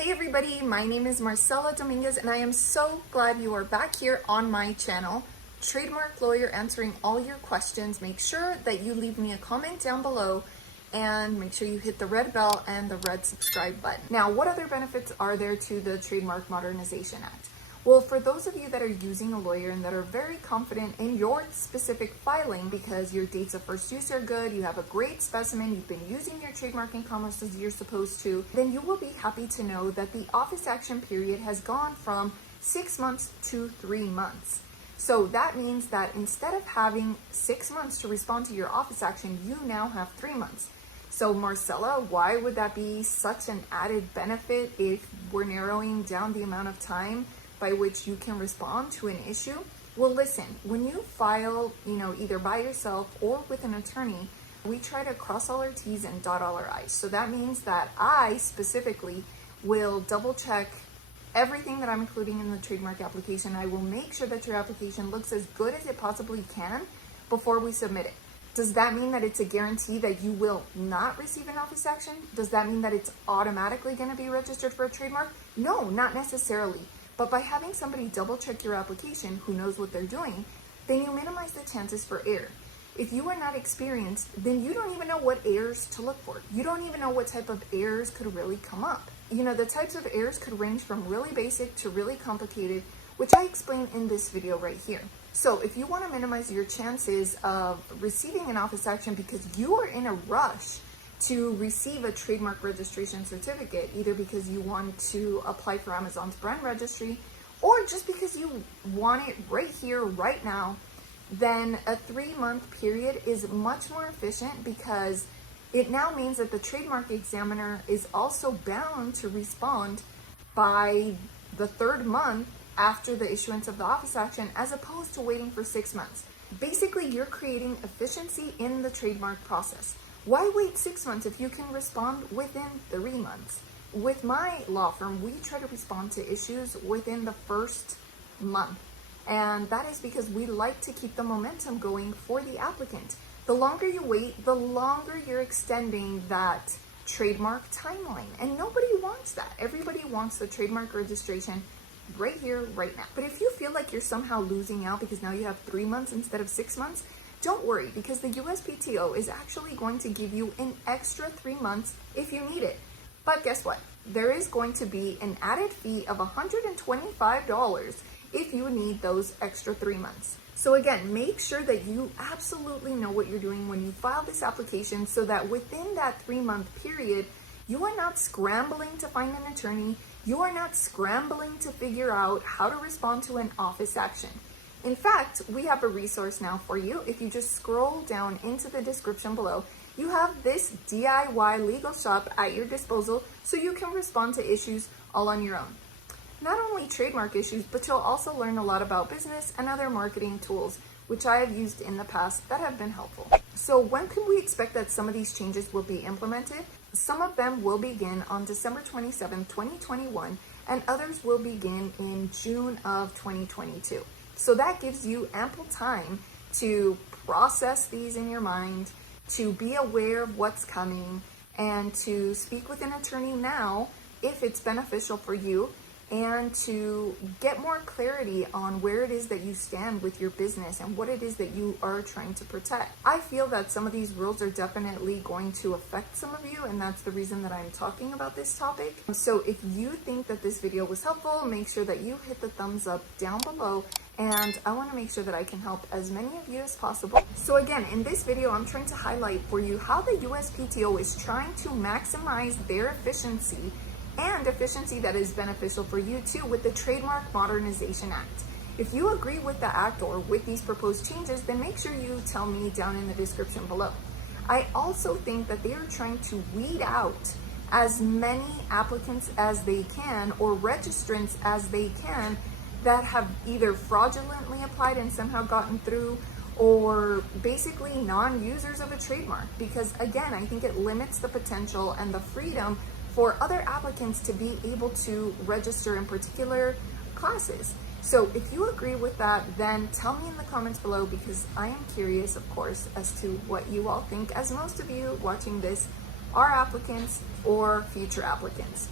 Hey everybody, my name is Marcella Dominguez and I am so glad you are back here on my channel, Trademark Lawyer, answering all your questions. Make sure that you leave me a comment down below and make sure you hit the red bell and the red subscribe button. Now, what other benefits are there to the Trademark Modernization Act? Well, for those of you that are using a lawyer and that are very confident in your specific filing because your dates of first use are good, you have a great specimen, you've been using your trademark in commerce as you're supposed to, then you will be happy to know that the office action period has gone from 6 months to 3 months. So that means that instead of having 6 months to respond to your office action, you now have 3 months. So Marcella, why would that be such an added benefit if we're narrowing down the amount of time by which you can respond to an issue? Well, listen, when you file, either by yourself or with an attorney, we try to cross all our T's and dot all our I's. So that means that I specifically will double check everything that I'm including in the trademark application. I will make sure that your application looks as good as it possibly can before we submit it. Does that mean that it's a guarantee that you will not receive an office action? Does that mean that it's automatically going to be registered for a trademark? No, not necessarily. But by having somebody double check your application who knows what they're doing, then you minimize the chances for error. If you are not experienced, then you don't even know what errors to look for. You don't even know what type of errors could really come up. The types of errors could range from really basic to really complicated, which I explain in this video right here. So if you want to minimize your chances of receiving an office action because you are in a rush to receive a trademark registration certificate, either because you want to apply for Amazon's brand registry or just because you want it right here, right now, then a 3-month period is much more efficient because it now means that the trademark examiner is also bound to respond by the 3rd month after the issuance of the office action, as opposed to waiting for 6 months. Basically, you're creating efficiency in the trademark process. Why wait 6 months if you can respond within 3 months? With my law firm, we try to respond to issues within the 1st month. And that is because we like to keep the momentum going for the applicant. The longer you wait, the longer you're extending that trademark timeline. And nobody wants that. Everybody wants the trademark registration right here, right now. But if you feel like you're somehow losing out because now you have 3 months instead of 6 months, don't worry, because the USPTO is actually going to give you an extra 3 months if you need it. But guess what? There is going to be an added fee of $125 if you need those extra 3 months. So again, make sure that you absolutely know what you're doing when you file this application so that within that 3-month period, you are not scrambling to find an attorney. You are not scrambling to figure out how to respond to an office action. In fact, we have a resource now for you. If you just scroll down into the description below, you have this DIY legal shop at your disposal so you can respond to issues all on your own. Not only trademark issues, but you'll also learn a lot about business and other marketing tools, which I have used in the past that have been helpful. So when can we expect that some of these changes will be implemented? Some of them will begin on December 27, 2021, and others will begin in June of 2022. So that gives you ample time to process these in your mind, to be aware of what's coming, and to speak with an attorney now if it's beneficial for you, and to get more clarity on where it is that you stand with your business and what it is that you are trying to protect. I feel that some of these rules are definitely going to affect some of you, and that's the reason that I'm talking about this topic. So if you think that this video was helpful, make sure that you hit the thumbs up down below, and I want to make sure that I can help as many of you as possible. So again, in this video, I'm trying to highlight for you how the USPTO is trying to maximize their efficiency and efficiency that is beneficial for you too with the Trademark Modernization Act. If you agree with the act or with these proposed changes, then make sure you tell me down in the description below. I also think that they are trying to weed out as many applicants as they can or registrants as they can that have either fraudulently applied and somehow gotten through, or basically non-users of a trademark, because again, I think it limits the potential and the freedom for other applicants to be able to register in particular classes. So if you agree with that, then tell me in the comments below, because I am curious, of course, as to what you all think, as most of you watching this are applicants or future applicants.